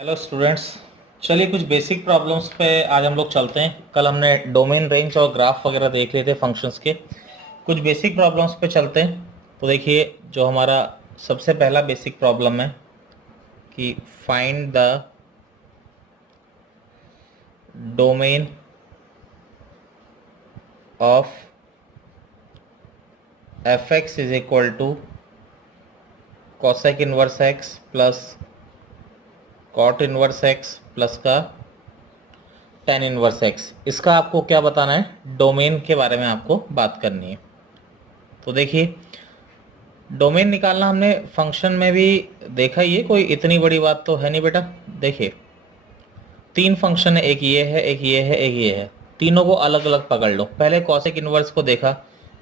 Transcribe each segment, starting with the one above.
Hello students. चलिए कुछ basic problems पे आज हम लोग चलते हैं। कल हमने डोमेन रेंज और ग्राफ वगैरह देख लिए थे फंक्शंस के। कुछ बेसिक प्रॉब्लम्स पे चलते हैं। तो देखिए जो हमारा सबसे पहला बेसिक प्रॉब्लम है कि find the domain of f x is equal to cosec inverse x plus cot inverse x plus का टेन इनवर्स एक्स। इसका आपको क्या बताना है, डोमेन के बारे में आपको बात करनी है। तो देखिए डोमेन निकालना हमने फंक्शन में भी देखा ही है, कोई इतनी बड़ी बात तो है नहीं बेटा। देखिए तीन फंक्शन है, एक ये है, एक ये है, एक ये है। तीनों को अलग अलग पकड़ लो। पहले कॉसेक इनवर्स को देखा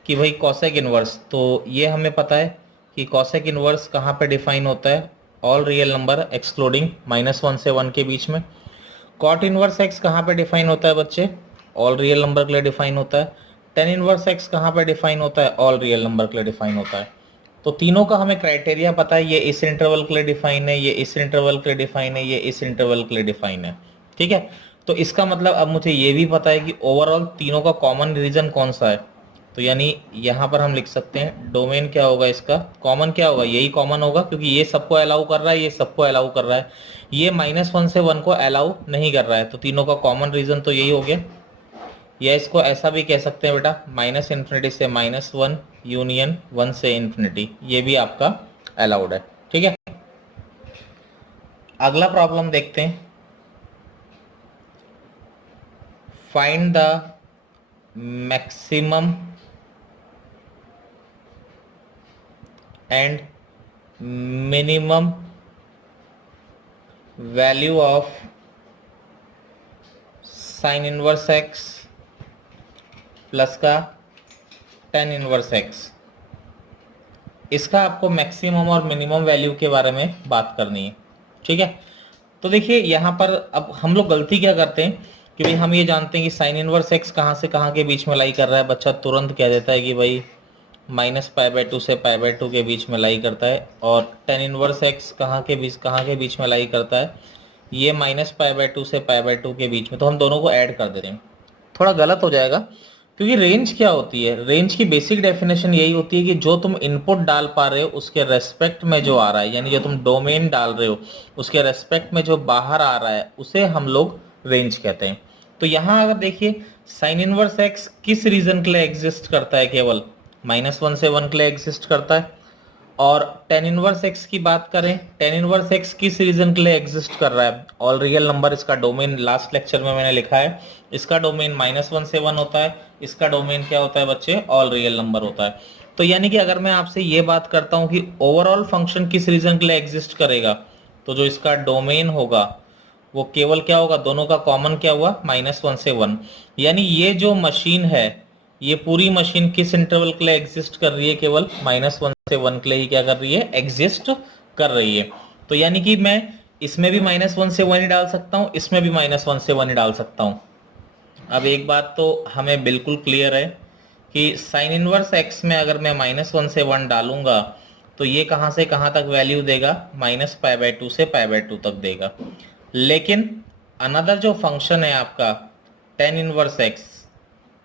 कि भाई कॉसेक इनवर्स, तो ये हमें पता है कि कॉसेक इनवर्स कहाँ पे डिफाइन होता है, ऑल रियल नंबर एक्सक्लूडिंग -1 से 1 के बीच में। कॉट इनवर्स एक्स कहाँ पे डिफाइन होता है बच्चे, ऑल रियल नंबर के लिए डिफाइन होता है। टेन इनवर्स एक्स कहाँ पे डिफाइन होता है, ऑल रियल नंबर के लिए डिफाइन होता है। तो तीनों का हमें क्राइटेरिया पता है, ये इस इंटरवल के लिए डिफाइन है, ये इस इंटरवल के लिए डिफाइन है, ये इस इंटरवल के लिए डिफाइन है। ठीक है, तो इसका मतलब अब मुझे ये भी पता है कि ओवरऑल तीनों का कॉमन रीजन कौन सा है। तो यानी यहाँ पर हम लिख सकते हैं डोमेन क्या होगा, इसका कॉमन क्या होगा, यही कॉमन होगा क्योंकि ये सबको अलाउ कर रहा है, ये सबको अलाउ कर रहा है, ये -1 से 1 को अलाउ नहीं कर रहा है। तो तीनों का कॉमन रीजन तो यही हो गया। या इसको ऐसा भी कह सकते हैं बेटा, -∞ से -1 यूनियन 1 से इन्फिनिटी, ये भी आपका अलाउड है। ठीक है, अगला प्रॉब्लम देखते हैं। Find the maximum and minimum value of sine inverse x plus का टेन इनवर्स एक्स। इसका आपको मैक्सिमम और मिनिमम वैल्यू के बारे में बात करनी है। ठीक है, तो देखिए यहाँ पर अब हम लोग गलती क्या करते हैं कि भाई हम ये जानते हैं कि साइन इनवर्स एक्स कहाँ से कहाँ के बीच में लाई कर रहा है। बच्चा तुरंत कह देता है कि भाई -π/2 से π/2 के बीच में लाई करता है। और टेन इनवर्स एक्स कहाँ के बीच में लाई करता है, ये -π/2 से π/2 के बीच में। तो हम दोनों को ऐड कर देते हैं, थोड़ा गलत हो जाएगा क्योंकि रेंज क्या होती है, रेंज की बेसिक डेफिनेशन यही होती है कि जो तुम इनपुट डाल पा रहे हो उसके रेस्पेक्ट में जो आ रहा है, यानी जो तुम डोमेन डाल रहे हो उसके रेस्पेक्ट में जो बाहर आ रहा है उसे हम लोग रेंज कहते हैं। तो यहाँ अगर देखिए साइन इनवर्स एक्स किस रीजन के लिए एग्जिस्ट करता है, केवल -1 से 1 के लिए एग्जिस्ट करता है। और टेन इनवर्स एक्स की बात करें, टेन इनवर्स एक्स किस रीजन के लिए एग्जिस्ट कर रहा है, ऑल रियल नंबर। इसका डोमेन लास्ट लेक्चर में मैंने लिखा है, इसका डोमेन -1 से 1 होता है, इसका डोमेन क्या होता है बच्चे, ऑल रियल नंबर होता है। तो यानी कि अगर मैं आपसे ये बात करता हूं कि ओवरऑल फंक्शन किस रीजन के लिए एग्जिस्ट करेगा, तो जो इसका डोमेन होगा वो केवल क्या होगा, दोनों का कॉमन क्या हुआ, -1 से 1। यानी ये जो मशीन है, ये पूरी मशीन किस इंटरवल के लिए एग्जिस्ट कर रही है, केवल -1 से 1 के लिए ही क्या कर रही है, एग्जिस्ट कर रही है। तो यानी कि मैं इसमें भी -1 से 1 ही डाल सकता हूं, इसमें भी -1 से 1 ही डाल सकता हूं। अब एक बात तो हमें बिल्कुल क्लियर है कि साइन इनवर्स एक्स में अगर मैं -1 से 1 डालूंगा तो ये कहां से कहां तक वैल्यू देगा, -π/2 से π/2 तक देगा। लेकिन अनदर जो फंक्शन है आपका टेन इनवर्स एक्स,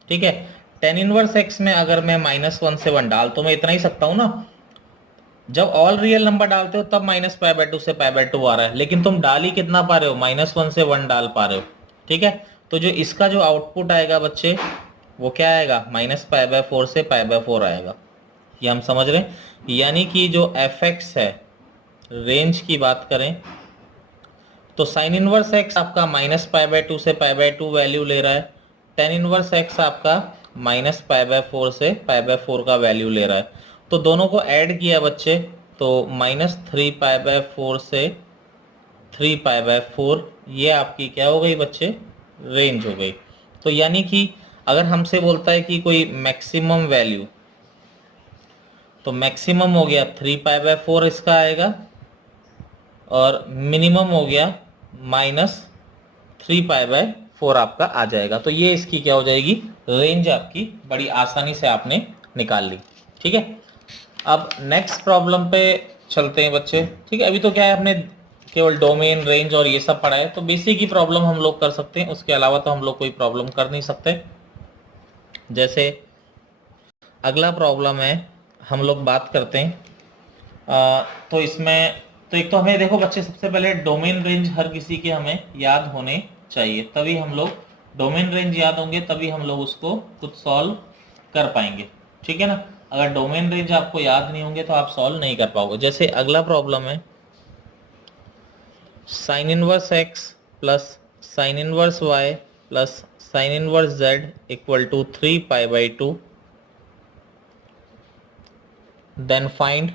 ठीक है, टेन इनवर्स एक्स में अगर मैं -1 से 1 डाल तो मैं इतना ही सकता हूं ना। जब ऑल रियल नंबर डालते हो तब -π/2 से π/2 आ रहा है, लेकिन तुम डाल ही कितना पा रहे हो, -1 से 1 डाल पा रहे हो। ठीक है, तो जो इसका जो आउटपुट आएगा बच्चे वो क्या आएगा, -π/4 से π/4 आएगा। ये हम समझ रहे हैं। यानी कि जो एफ एक्स है, रेंज की बात करें तो साइन इनवर्स एक्स आपका -π/2 से π/2 वैल्यू ले रहा है, टेन इनवर्स एक्स आपका -π/4 से π/4 का वैल्यू ले रहा है। तो दोनों को ऐड किया बच्चे तो -3π/4 से 3π/4, ये आपकी क्या हो गई बच्चे, रेंज हो गई। तो यानी कि अगर हमसे बोलता है कि कोई मैक्सिमम वैल्यू, तो मैक्सिमम हो गया 3π/4 इसका आएगा, और मिनिमम हो गया -3π/4 आपका आ जाएगा। तो ये इसकी क्या हो जाएगी, रेंज आपकी बड़ी आसानी से आपने निकाल ली। ठीक है, अब नेक्स्ट प्रॉब्लम पे चलते हैं बच्चे। ठीक है, अभी तो क्या है, हमने केवल डोमेन, रेंज और ये सब पढ़ा है, तो बेसिक ही प्रॉब्लम हम लोग कर सकते हैं, उसके अलावा तो हम लोग कोई प्रॉब्लम कर नहीं सकते। जैसे अगला प्रॉब्लम है, हम लोग बात करते हैं तो इसमें तो एक तो हमें देखो बच्चे, सबसे पहले डोमेन रेंज हर किसी के हमें याद होने चाहिए, तभी हम लोग डोमेन रेंज याद होंगे तभी हम लोग उसको कुछ सॉल्व कर पाएंगे, ठीक है ना। अगर डोमेन रेंज आपको याद नहीं होंगे तो आप सॉल्व नहीं कर पाओगे। जैसे अगला प्रॉब्लम है sine inverse x plus sine inverse y plus sine inverse z equal to 3π/2, then find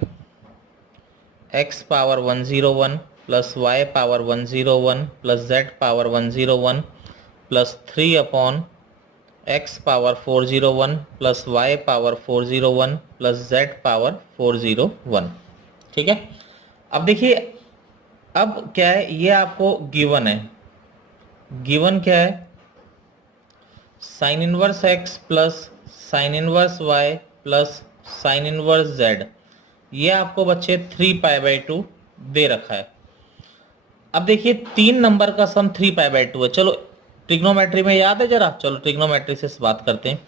x power 101 plus y power 101 plus z power 101 plus 3 upon x power 401 plus y power 401 plus z power 401, ठीक है। अब देखिए, अब क्या है, ये आपको given है, गिवन क्या है, sine inverse x plus sine inverse y plus sine inverse z, ये आपको बच्चे 3π/2 दे रखा है। अब देखिए 3 नंबर का सम 3π/2 है। चलो ट्रिग्नोमेट्री में याद है जरा, चलो ट्रिग्नोमेट्री से बात करते हैं।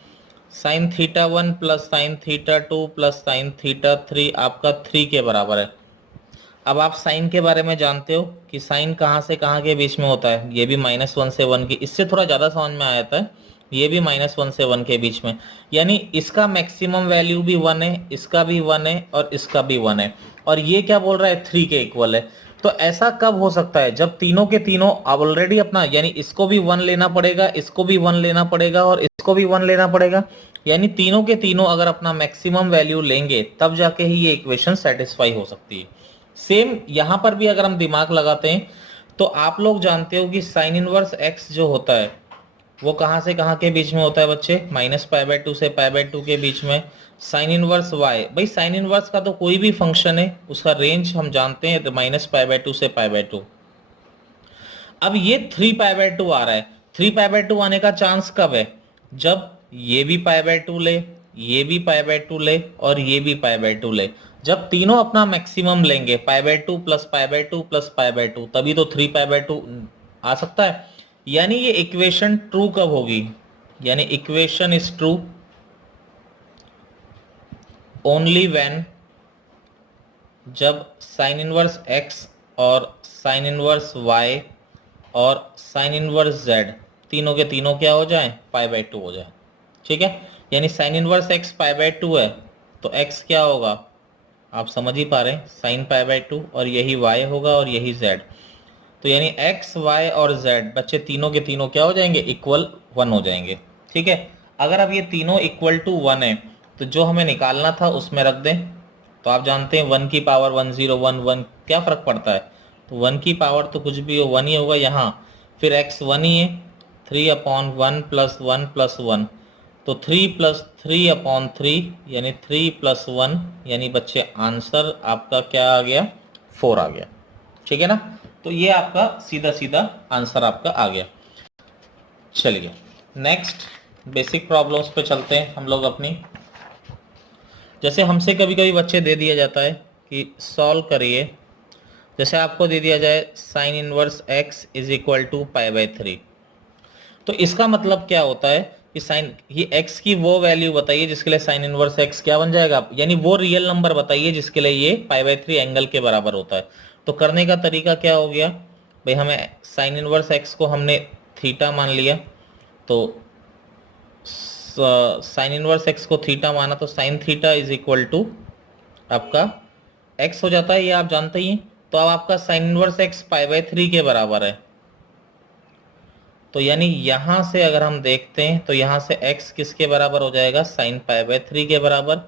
Sine theta 1 plus sine theta 2 plus sine theta 3 आपका 3 के बराबर है। अब आप साइन के बारे में जानते हो कि साइन कहाँ से कहाँ के बीच में होता है, ये भी -1 से 1 की, इससे थोड़ा ज़्यादा समझ में आ जाता है, ये भी -1 से 1 के बीच में, यानी इसका मैक्सिमम वैल्यू भी 1 है, इसका भी 1 है और इसका भी 1 है, और ये क्या बोल रहा है 3 के इक्वल है। तो ऐसा कब हो सकता है, जब तीनों के तीनों ऑलरेडी अपना, यानी इसको भी 1 लेना पड़ेगा, इसको भी 1 लेना पड़ेगा और इसको भी 1 लेना पड़ेगा, यानी तीनों के तीनों अगर अपना मैक्सिमम वैल्यू लेंगे तब जाके ही ये इक्वेशन सेटिस्फाई हो सकती है। सेम यहां पर भी अगर हम दिमाग लगाते हैं तो आप लोग जानते हो कि साइन इनवर्स एक्स जो होता है वो कहां से कहां के बीच में होता है बच्चे, -π/2 से π/2 के बीच में। साइन इनवर्स वाई, भाई साइन इनवर्स का तो कोई भी फंक्शन है उसका रेंज हम जानते हैं, तो -π/2 से π/2। अब ये 3π/2 आ रहा है, 3π/2 आने का चांस कब है, जब ये भी π/2 ले, ये भी π/2 ले और ये भी π/2 ले, जब तीनों अपना मैक्सिमम लेंगे π/2 प्लस π/2 प्लस π/2, तभी तो 3π/2 आ सकता है। यानी ये इक्वेशन ट्रू कब होगी, यानी equation is true only when, जब साइन इनवर्स x और साइन इनवर्स y और साइन इनवर्स z तीनों के तीनों क्या हो जाए, π/2 हो जाए, ठीक है। यानी साइन इनवर्स x π/2 है तो x क्या होगा, आप समझ ही पा रहे हैं, साइन π/2, और यही y होगा और यही z, तो यानी x, y और z बच्चे तीनों के तीनों क्या हो जाएंगे, इक्वल 1 हो जाएंगे, ठीक है। अगर अब ये तीनों इक्वल टू 1 है तो जो हमें निकालना था उसमें रख दें, तो आप जानते हैं 1 की पावर 101, 1 क्या फर्क पड़ता है, तो 1 की पावर तो कुछ भी हो 1 ही होगा यहाँ, फिर x 1 ही है, 3/1 प्लस 1 प्लस 1, तो 3 प्लस 3/3 यानी 3 प्लस 1, यानी बच्चे आंसर आपका क्या आ गया, 4 आ गया, ठीक है ना। तो ये आपका सीधा सीधा आंसर आपका आ गया। चलिए नेक्स्ट बेसिक प्रॉब्लम्स पे चलते हैं हम लोग अपनी। जैसे हमसे कभी कभी बच्चे दे दिया जाता है कि सॉल्व करिए, जैसे आपको दे दिया जाए sine inverse x is equal to π/3, तो इसका मतलब क्या होता है कि साइन, ये x की वो वैल्यू बताइए जिसके लिए साइन इनवर्स x क्या बन जाएगा, यानी वो रियल नंबर बताइए जिसके लिए ये π/3 एंगल के बराबर होता है। तो करने का तरीका क्या हो गया भाई, हमें साइन इनवर्स x को हमने थीटा मान लिया, तो साइन इनवर्स x को थीटा माना, तो sine theta is equal to आपका x हो जाता है, ये आप जानते ही हैं। तो अब आपका साइन इनवर्स x π/3 के बराबर है, तो यानी यहां से अगर हम देखते हैं तो यहां से x किसके बराबर हो जाएगा, साइन π/3 के बराबर,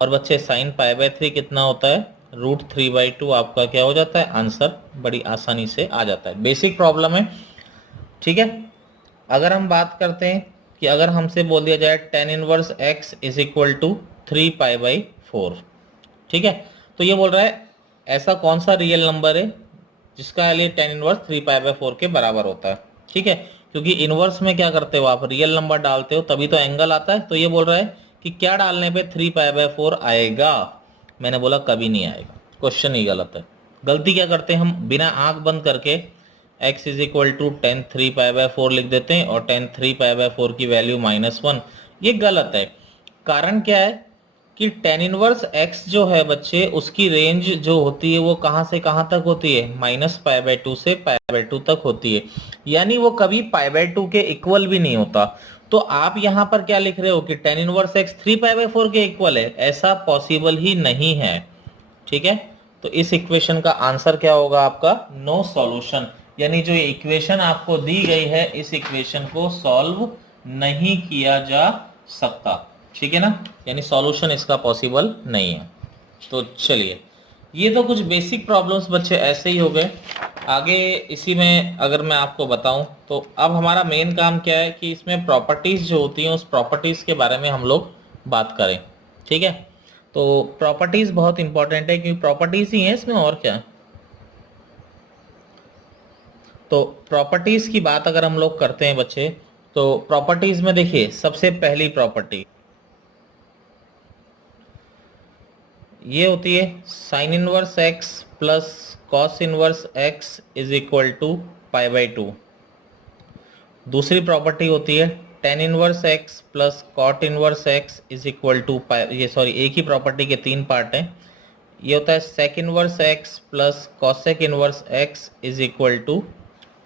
और बच्चे साइन π/3 कितना होता है, √3/2 आपका क्या हो जाता है, आंसर बड़ी आसानी से आ जाता है। बेसिक प्रॉब्लम है, ठीक है। अगर हम बात करते हैं कि अगर हमसे बोल दिया जाए tan inverse x is equal to 3π/4, ठीक है, तो ये बोल रहा है ऐसा कौन सा रियल नंबर है जिसका लिए tan इनवर्स 3π/4 के बराबर होता है, ठीक है, क्योंकि इनवर्स में क्या करते हो आप, रियल नंबर डालते हो तभी तो एंगल आता है। तो ये बोल रहा है कि क्या डालने पे 3π/4 आएगा, मैंने बोला कभी नहीं आएगा, क्वेश्चन ही गलत है। गलती क्या करते हैं हम, बिना आंख बंद करके x is equal to tan 3 पाई/4 लिख देते हैं और टेन 3 पाई/4 की वैल्यू -1। ये गलत है। कारण क्या है कि टेन इनवर्स x जो है बच्चे, उसकी रेंज जो होती है वो कहाँ से कहाँ तक होती है, -π/2 से π/2 तक होती है, यानी वो कभी π/2 के इक्वल भी नहीं होता। तो आप यहाँ पर क्या लिख रहे हो कि टेन इनवर्स x 3π/4 के इक्वल है, ऐसा पॉसिबल ही नहीं है। ठीक है, तो इस इक्वेशन का आंसर क्या होगा आपका, नो सॉल्यूशन, यानी जो इक्वेशन आपको दी गई है इस इक्वेशन को सॉल्व नहीं किया जा सकता। ठीक है ना, यानी सॉल्यूशन इसका पॉसिबल नहीं है। तो चलिए, ये तो कुछ बेसिक प्रॉब्लम्स बच्चे ऐसे ही हो गए। आगे इसी में अगर मैं आपको बताऊं तो अब हमारा मेन काम क्या है कि इसमें प्रॉपर्टीज जो होती हैं उस प्रॉपर्टीज के बारे में हम लोग बात करें। ठीक है, तो प्रॉपर्टीज बहुत इंपॉर्टेंट है क्योंकि प्रॉपर्टीज ही है इसमें, और क्या। तो प्रॉपर्टीज की बात अगर हम लोग करते हैं बच्चे, तो प्रॉपर्टीज में देखिए सबसे पहली प्रॉपर्टी ये होती है sine inverse x plus cos inverse x is equal to π/2। दूसरी प्रॉपर्टी होती है tan inverse x plus cot inverse x is equal to ये सॉरी एक ही प्रॉपर्टी के तीन पार्ट हैं। ये होता है sec inverse x plus cosec inverse x is equal to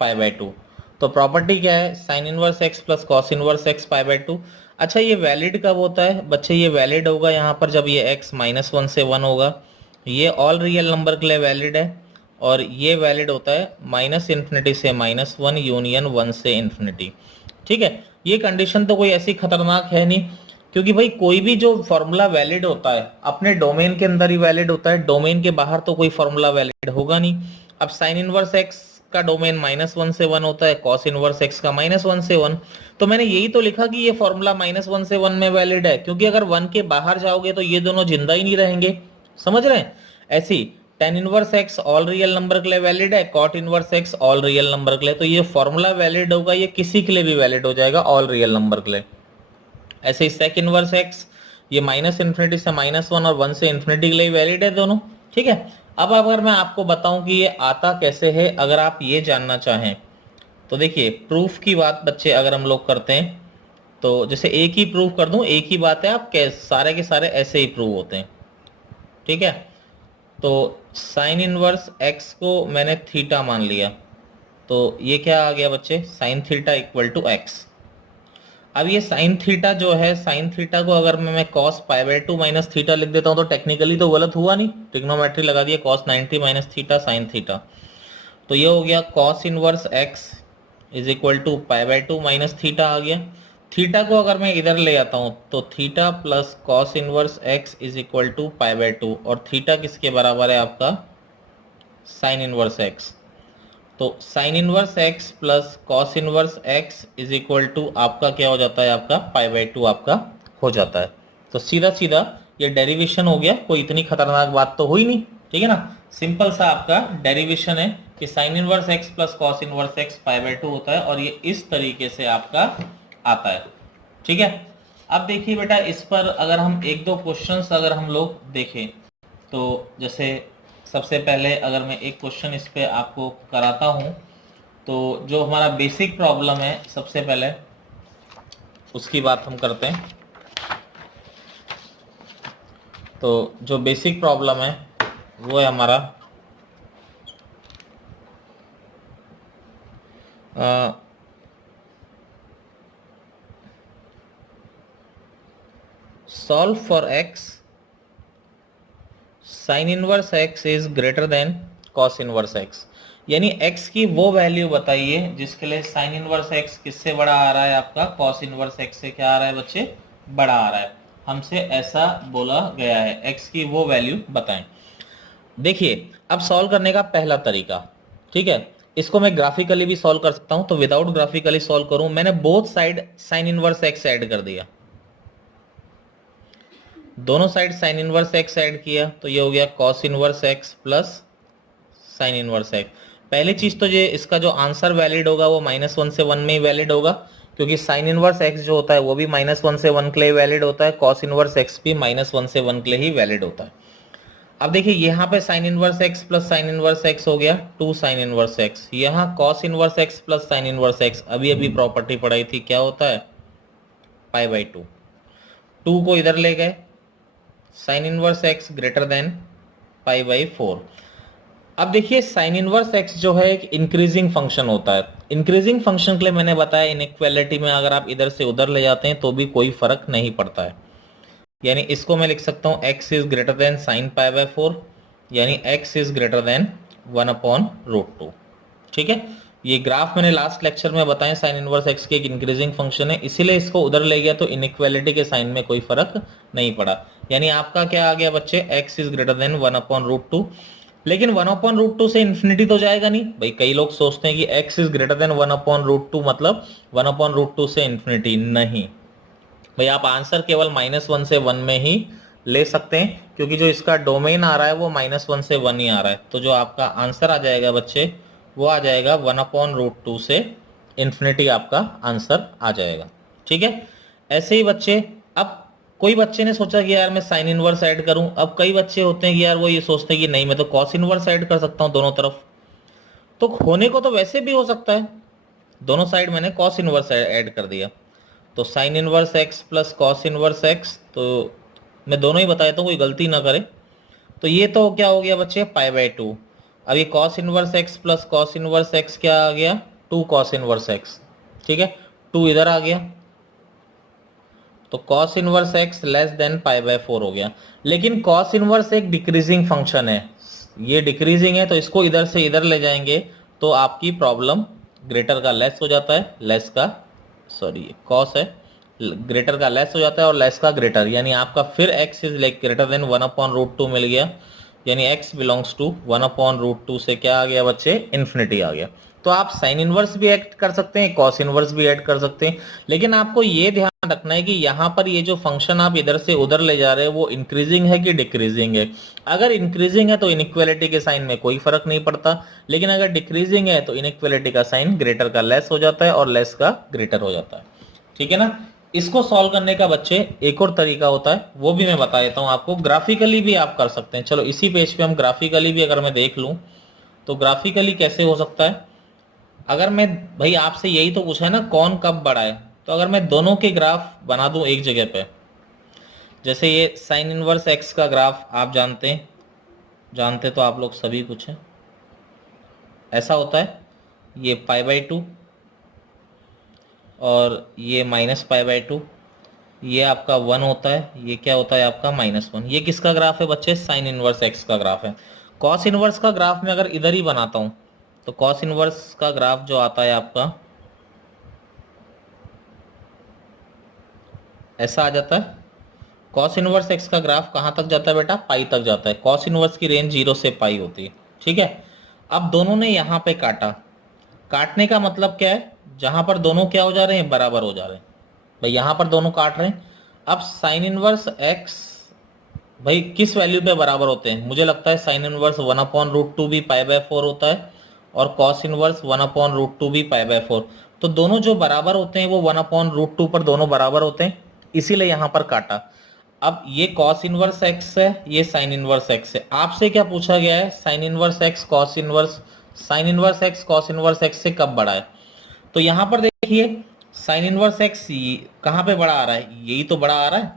π/2। तो प्रॉपर्टी क्या है, sine inverse x plus cos inverse x π/2। अच्छा, ये वैलिड कब होता है बच्चे, ये वैलिड होगा यहाँ पर जब ये x -1 से 1 होगा। ये ऑल रियल नंबर के लिए वैलिड है, और ये वैलिड होता है -∞ से -1 यूनियन 1 से इन्फिनिटी। ठीक है, ये कंडीशन तो कोई ऐसी खतरनाक है नहीं, क्योंकि भाई कोई भी जो फॉर्मूला वैलिड होता है अपने डोमेन के अंदर ही वैलिड होता है, डोमेन के बाहर तो कोई फॉर्मूला वैलिड होगा नहीं। अब साइन इनवर्स x का डोमेन -1 से 1 होता है, कॉस इनवर्स x का -1 से 1, तो मैंने यही तो लिखा कि ये फॉर्मूला -1 से 1 में वैलिड है, क्योंकि अगर 1 के बाहर जाओगे तो ये दोनों जिंदा ही नहीं रहेंगे। समझ रहे हैं, ऐसी tan inverse x all real number के लिए वैलिड है, cot inverse x all real number के लिए, तो ये फॉर्मूला वैलिड होगा, ये किसी के लिए भी वैलिड हो जाएगा ऑल रियल नंबर के लिए। ऐसे ही सेक इनवर्स x ये -∞ से -1 और 1 से इन्फिनिटी के लिए वैलिड है दोनों। ठीक है, अब अगर मैं आपको बताऊं कि ये आता कैसे है, अगर आप ये जानना चाहें तो देखिए प्रूफ की बात बच्चे अगर हम लोग करते हैं तो जैसे एक ही प्रूफ कर दूं, एक ही बात है, आप सारे के सारे ऐसे ही प्रूव होते हैं। ठीक है, तो साइन इनवर्स x को मैंने थीटा मान लिया, तो ये क्या आ गया बच्चे, sine theta equal to x। अब ये साइन थीटा जो है, साइन थीटा को अगर मैं cos π/2 माइनस थीटा लिख देता हूँ तो टेक्निकली तो गलत हुआ नहीं, ट्रिग्नोमेट्री लगा दिया cos 90 minus theta sine theta, तो ये हो गया cos inverse x is equal to π/2 minus theta आ गया। थीटा को अगर मैं इधर ले आता हूँ तो theta plus cos inverse x is equal to π/2, और थीटा किसके बराबर है आपका, साइन इनवर्स x। तो sine inverse x plus cos inverse x is equal to आपका क्या हो जाता है, आपका π/2 आपका हो जाता है। तो सीधा सीधा ये डेरिवेशन हो गया, कोई इतनी खतरनाक बात तो हुई नहीं। ठीक है ना, सिंपल सा आपका डेरिवेशन है कि sign inverse x plus cos inverse x π/2 होता है, और ये इस तरीके से आपका आता है। ठीक है, अब देखिए बेटा, इस पर अगर हम एक दो क्वेश्चंस अगर हम लोग देखें तो जैसे सबसे पहले अगर मैं एक क्वेश्चन इस पे आपको कराता हूं, तो जो हमारा बेसिक प्रॉब्लम है सबसे पहले उसकी बात हम करते हैं। तो जो बेसिक प्रॉब्लम है वो है हमारा solve for x sign inverse x is greater then cos inverse x, यानी x की वो वैल्यू बताइए जिसके लिए साइन इनवर्स x किससे बड़ा आ रहा है, आपका कॉस इनवर्स x से क्या आ रहा है बच्चे, बड़ा आ रहा है। हमसे ऐसा बोला गया है, x की वो वैल्यू बताएं। देखिए अब सॉल्व करने का पहला तरीका, ठीक है, इसको मैं ग्राफिकली भी सॉल्व कर सकता हूं, तो विदाउट ग्राफिकली सॉल्व करूं, मैंने both side sign inverse x add कर दिया, दोनों side sign inverse x add किया, तो ये हो गया cos inverse x plus sine inverse x। पहली चीज तो ये इसका जो आंसर वैलिड होगा वो -1 से 1 में ही वैलिड होगा, क्योंकि साइन इनवर्स x जो होता है वो भी -1 से 1 के लिए वैलिड होता है, cos इनवर्स x भी -1 से 1 के लिए ही वैलिड होता है। अब देखिए यहाँ पे sign inverse x plus sine inverse x हो गया 2 साइन इनवर्स एक्स, यहाँ cos inverse x plus sine inverse x, अभी अभी प्रॉपर्टी पढ़ाई थी, क्या होता है पाई बाई 2, 2 को इधर ले गए, sign inverse x greater than pi by 4। अब देखिए साइन इनवर्स एक्स जो है एक इंक्रीजिंग फंक्शन होता है। इंक्रीजिंग फंक्शन के लिए मैंने बताया इनइक्वालिटी में अगर आप इधर से उधर ले जाते हैं तो भी कोई फर्क नहीं पड़ता है। यानी इसको मैं लिख सकता हूं x is greater than sine pi by 4, यानी x is greater than 1 upon root 2। ठीक है, ये ग्राफ मैंने लास्ट लेक्चर में बताया साइन इनवर्स x की एक इंक्रीजिंग फंक्शन है, इसीलिए इसको उधर ले गया तो इनइक्वालिटी के साइन में कोई फर्क नहीं पड़ा। यानी आपका क्या आ गया बच्चे, x is greater than 1 upon root 2। लेकिन 1 अपॉन रूट 2 से इन्फिनिटी तो जाएगा नहीं भाई, कई लोग सोचते हैं कि x is greater than 1 upon root 2 मतलब 1 अपॉन रूट 2 से इन्फिनिटी, नहीं भाई, आप आंसर केवल -1 से 1 में ही ले सकते हैं, क्योंकि जो इसका डोमेन आ रहा है वो -1 से 1 ही आ रहा है। तो जो आपका आंसर आ जाएगा बच्चे वो आ जाएगा 1 अपॉन रूट 2 से इन्फिनिटी, आपका आंसर आ जाएगा। ठीक है, ऐसे ही बच्चे, अब कोई बच्चे ने सोचा कि यार मैं साइन इनवर्स ऐड करूं, अब कई बच्चे होते हैं कि यार वो ये सोचते हैं कि नहीं मैं तो कॉस इनवर्स ऐड कर सकता हूं दोनों तरफ। तो होने को तो वैसे भी हो सकता है, दोनों साइड मैंने कॉस इनवर्स ऐड कर दिया, तो sine inverse x plus cos inverse x, तो मैं दोनों ही बता देता हूँ कोई गलती ना करे। तो ये तो क्या हो गया बच्चे पाई बाय 2। अब ये cos inverse x plus cos inverse x क्या आ गया, 2 कॉस इनवर्स एक्स। ठीक है, 2 इधर आ गया तो cos inverse x less than pi by 4 हो गया। लेकिन कॉस इनवर्स एक डिक्रीजिंग फंक्शन है, ये डिक्रीजिंग है, तो इसको इधर से इधर ले जाएंगे तो आपकी प्रॉब्लम ग्रेटर का लेस हो जाता है, लेस का सॉरी कॉस है, ग्रेटर का लेस हो जाता है और लेस का ग्रेटर, यानी आपका फिर x is like greater than 1 upon root 2 मिल गया, यानी x belongs to 1 upon root 2 से क्या आ गया बच्चे, इन्फिनिटी आ गया। तो आप साइन इनवर्स भी ऐड कर सकते हैं, कॉस इनवर्स भी ऐड कर सकते हैं, लेकिन आपको ये ध्यान रखना है कि यहाँ पर ये जो फंक्शन आप इधर से उधर ले जा रहे हैं वो इंक्रीजिंग है कि डिक्रीजिंग है। अगर इंक्रीजिंग है तो इनइक्वालिटी के साइन में कोई फर्क नहीं पड़ता, लेकिन अगर डिक्रीजिंग है तो इनइक्वालिटी का साइन ग्रेटर का लेस हो जाता है और लेस का ग्रेटर हो जाता है। ठीक है ना, इसको सॉल्व करने का बच्चे एक और तरीका होता है, वो भी मैं बता देता हूं आपको, ग्राफिकली भी आप कर सकते हैं। चलो इसी पेज पे हम ग्राफिकली भी अगर मैं देख लूं तो ग्राफिकली कैसे हो सकता है। अगर मैं भाई आपसे यही तो पूछा है ना कौन कब बड़ा है, तो अगर मैं दोनों के ग्राफ बना दूं एक जगह पे, जैसे ये साइन इनवर्स एक्स का ग्राफ आप जानते तो आप लोग सभी कुछ है, ऐसा होता है, ये पाई बाई 2 और ये माइनस पाई बाई 2, ये आपका 1 होता है, ये क्या होता है आपका -1। ये किसका ग्राफ है बच्चे, साइन इनवर्स एक्स का ग्राफ है। कॉस इनवर्स का ग्राफ में अगर इधर ही बनाता हूं तो कॉस इनवर्स का ग्राफ जो आता है आपका ऐसा आ जाता है। कॉस इनवर्स एक्स का ग्राफ कहां तक जाता है बेटा, पाई तक जाता है। कॉस इनवर्स की रेंज 0 से पाई होती है। ठीक है, अब दोनों ने यहां पे काटा, काटने का मतलब क्या है, जहां पर दोनों क्या हो जा रहे हैं, बराबर हो जा रहे हैं भाई, यहां पर दोनों काट रहे हैं। अब साइन इनवर्स एक्स भाई किस वैल्यू पे बराबर होते हैं, मुझे लगता है साइन इनवर्स 1 अपॉन रूट 2 भी पाई बाय 4 होता है और कॉस इनवर्स 1 अपॉन रूट 2 भी पाई बाय 4। तो दोनों जो बराबर होते हैं वो 1 अपॉन रूट 2 पर दोनों बराबर होते हैं, इसीलिए यहां पर काटा। अब ये कॉस इनवर्स एक्स है, ये साइन इनवर्स एक्स है, आपसे क्या पूछा गया है, sine inverse x cos inverse, sign inverse x cos inverse x से कब बड़ा है। तो यहां पर देखिए साइन इनवर्स एक्स कहां पे बड़ा आ रहा है, यही तो बड़ा आ रहा है,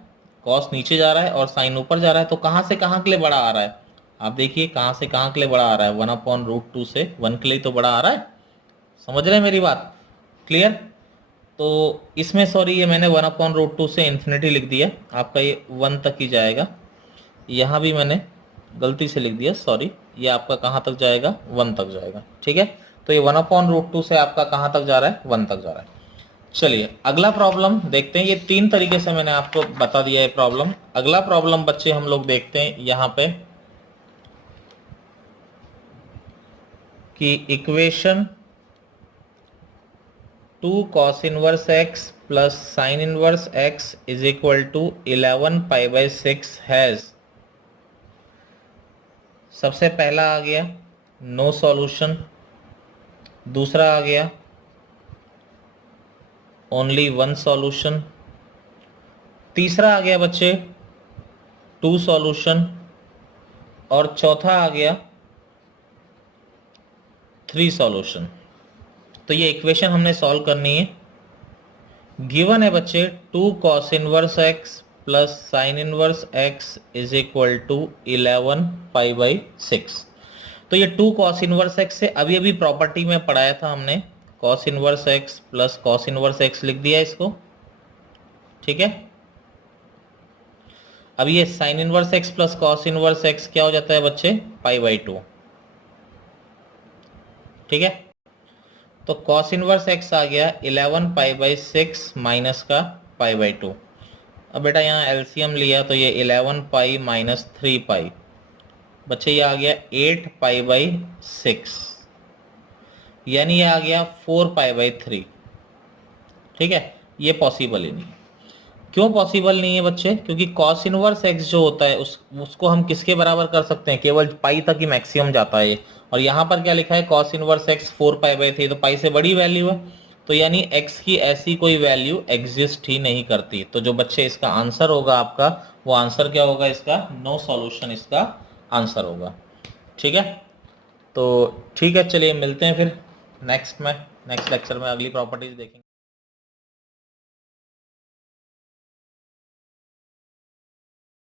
कॉस नीचे जा रहा है और साइन ऊपर जा रहा है, तो कहां से कहां के लिए बड़ा आ रहा है, आप देखिए कहां से कहां के लिए बड़ा आ रहा है, 1 अपॉन रूट 2 से 1 के लिए तो बड़ा आ रहा है। समझ रहे हैं मेरी बात, क्लियर। तो इसमें सॉरी ये मैंने 1 अपॉन रूट 2 से इन्फिनिटी लिख दिया, आपका ये 1 तक ही जाएगा, यहाँ भी मैंने गलती से लिख दिया सॉरी, ये आपका कहाँ तक जाएगा, 1 तक जाएगा। ठीक है, तो ये 1 अपॉन रूट 2 से आपका कहाँ तक जा रहा है, 1 तक जा रहा है। चलिए अगला प्रॉब्लम देखते हैं, ये 3 तरीके से मैंने आपको बता दिया है प्रॉब्लम। अगला प्रॉब्लम बच्चे हम लोग देखते हैं यहाँ पे कि equation 2 cos inverse x plus sine inverse x is equal to 11 pi by 6 has, सबसे पहला आ गया नो सॉल्यूशन, दूसरा आ गया ओनली 1 सॉल्यूशन, तीसरा आ गया बच्चे 2 सॉल्यूशन और चौथा आ गया 3 सॉल्यूशन। तो ये इक्वेशन हमने सॉल्व करनी है। गिवन है बच्चे 2 cos inverse x plus sine inverse x is equal to 11 pi by 6। तो ये 2 cos इनवर्स x से अभी अभी प्रॉपर्टी में पढ़ाया था हमने, cos inverse x plus cos inverse x लिख दिया इसको, ठीक है। अब ये sign inverse x plus cos inverse x क्या हो जाता है बच्चे, पाई बाई 2, ठीक है। तो cos इनवर्स x आ गया 11 पाई बाई 6 माइनस का पाई बाई 2। अब बेटा यहाँ एलसीएम लिया तो ये 11 पाई माइनस 3 पाई, बच्चे ये आ गया 8 पाई बाई 6, यानी ये आ गया 4 पाई बाई 3, ठीक है। ये पॉसिबल ही नहीं। क्यों पॉसिबल नहीं है बच्चे, क्योंकि cos इनवर्स x जो होता है उसको हम किसके बराबर कर सकते हैं, केवल पाई तक ही मैक्सिमम जाता है। और यहाँ पर क्या लिखा है, cos inverse x 4 pi by 3, तो पाई से बड़ी वैल्यू है, तो यानी x की ऐसी कोई वैल्यू एग्जिस्ट ही नहीं करती। तो जो बच्चे इसका आंसर होगा आपका, वो आंसर क्या होगा इसका, नो सॉल्यूशन इसका आंसर होगा, ठीक है। तो ठीक है, चलिए मिलते हैं फिर नेक्स्ट लेक्चर में अगली प्रॉपर्टीज देखेंगे।